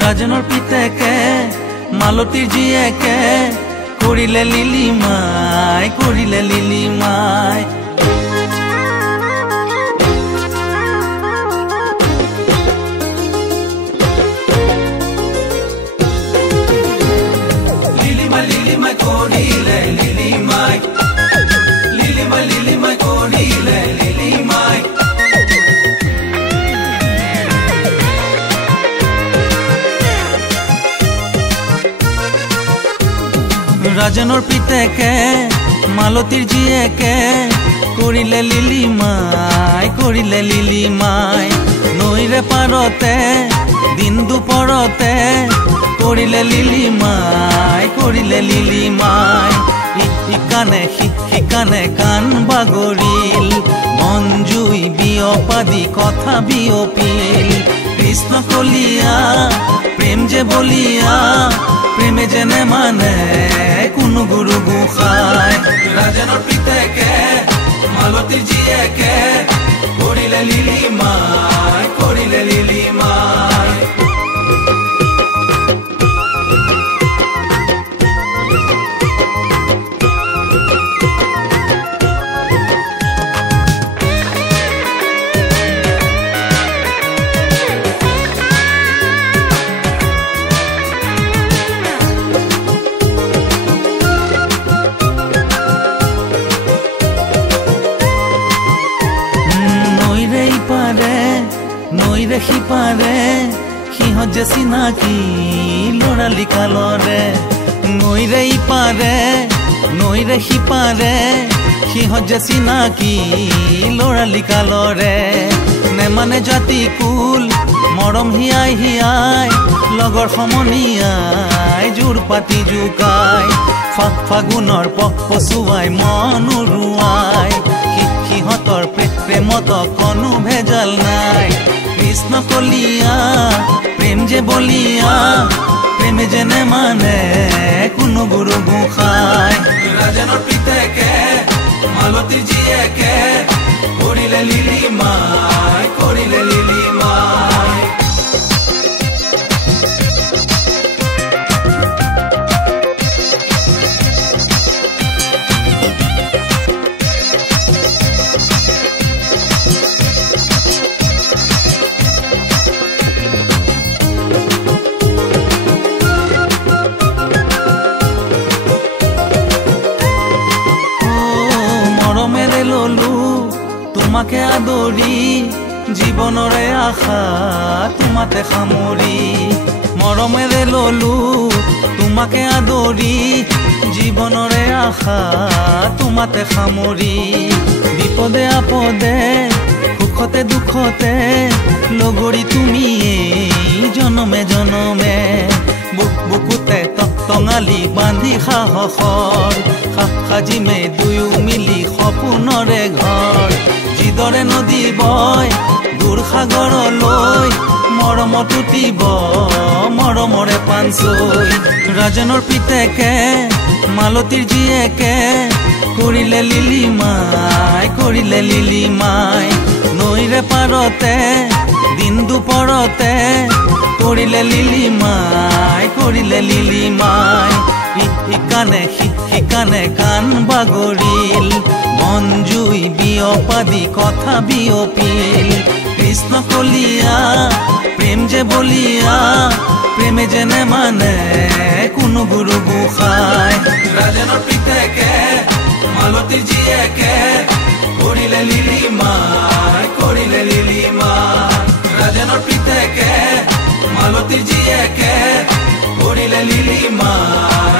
ৰাজনৰ পিতেকে মালতীৰ জীয়েকে কৰিলে লিলিমাই লিলিমাই কৰিলে লিলিমাই কৰিলে লিলিমাই ৰাজনৰ পিতেকে মালতীৰ জীয়েকে কৰিলে লিলিমাই নৈৰে পাৰতে দিন দুপৰতে কৰিলে লিলিমাই ইকানে কাণ বাগৰিল মন জুই বিয়পাদি কথা বিয়পিল কৃষ্ণ কলিয়া প্ৰেম যে বলিয়া প্ৰেমে যেনে মানে কোনো গুৰু গোসাঁই ৰাজনৰ পিতেকে মালতীৰ জীয়েকে কৰিলে লিলিমাই নৈৰে সিপাৰে সিহঁত যে চিনাকি লৰালি কালৰে নৈৰে সিপাৰে সিহঁত যে চিনাকি লৰালি কালৰে নেমানে জাতি কুল মৰম হিয়াই লগৰ সমনীয়াই জোৰ পাতি জোকাই ফাগুনৰ পচুৱাই মন উৰুৱাই সিহঁতৰ প্ৰেমত কোনো ভেজাল নাই কৃষ্ণ কলিয়া প্ৰেম যে বলিয়া প্ৰেমে যেনে মানে কোনো গুৰু গোসাঁই ৰাজনৰ পিতেকে মালতীৰ জীয়েকে কৰিলে লিলিমাই ললো তোমাকে আদৰি জীৱনৰে আশা তোমাতে সামৰি মৰমেৰে ললো তোমাকে আদৰি জীৱনৰে আশা তোমাতে সামৰি বিপদে আপদে সুখতে দুখতে লগৰি তুমিয়ে জনমে বুকুতে টঙালি বান্ধি সাহসৰ সাজিমে দুয়ো মিলি সপোনৰে ঘৰ যিদৰে নদী বয় দূৰ সাগৰলৈ মৰমত উঠিব মৰমৰে পাঞ্চৈ ৰাজনৰ পিতেকে মালতীৰ জীয়েকে কৰিলে লিলিমাই নৈৰে পাৰতে দিন দুপৰতে কৰিলে লিলিমাই ইকানে কাণ বাগৰিল মন জুই বিয়পাদি কথা বিয়পিল কৃষ্ণ কলিয়া প্ৰেম যে বলিয়া প্ৰেমে যেনে মানে কোনো গুৰু গোসাঁই ৰাজনৰ পিতেকে মালতীৰ জীয়েকে কৰিলে লিলিমাই ৰাজনৰ পিতেকে মালতীৰ জীয়েকে কৰিলে লিলিমাই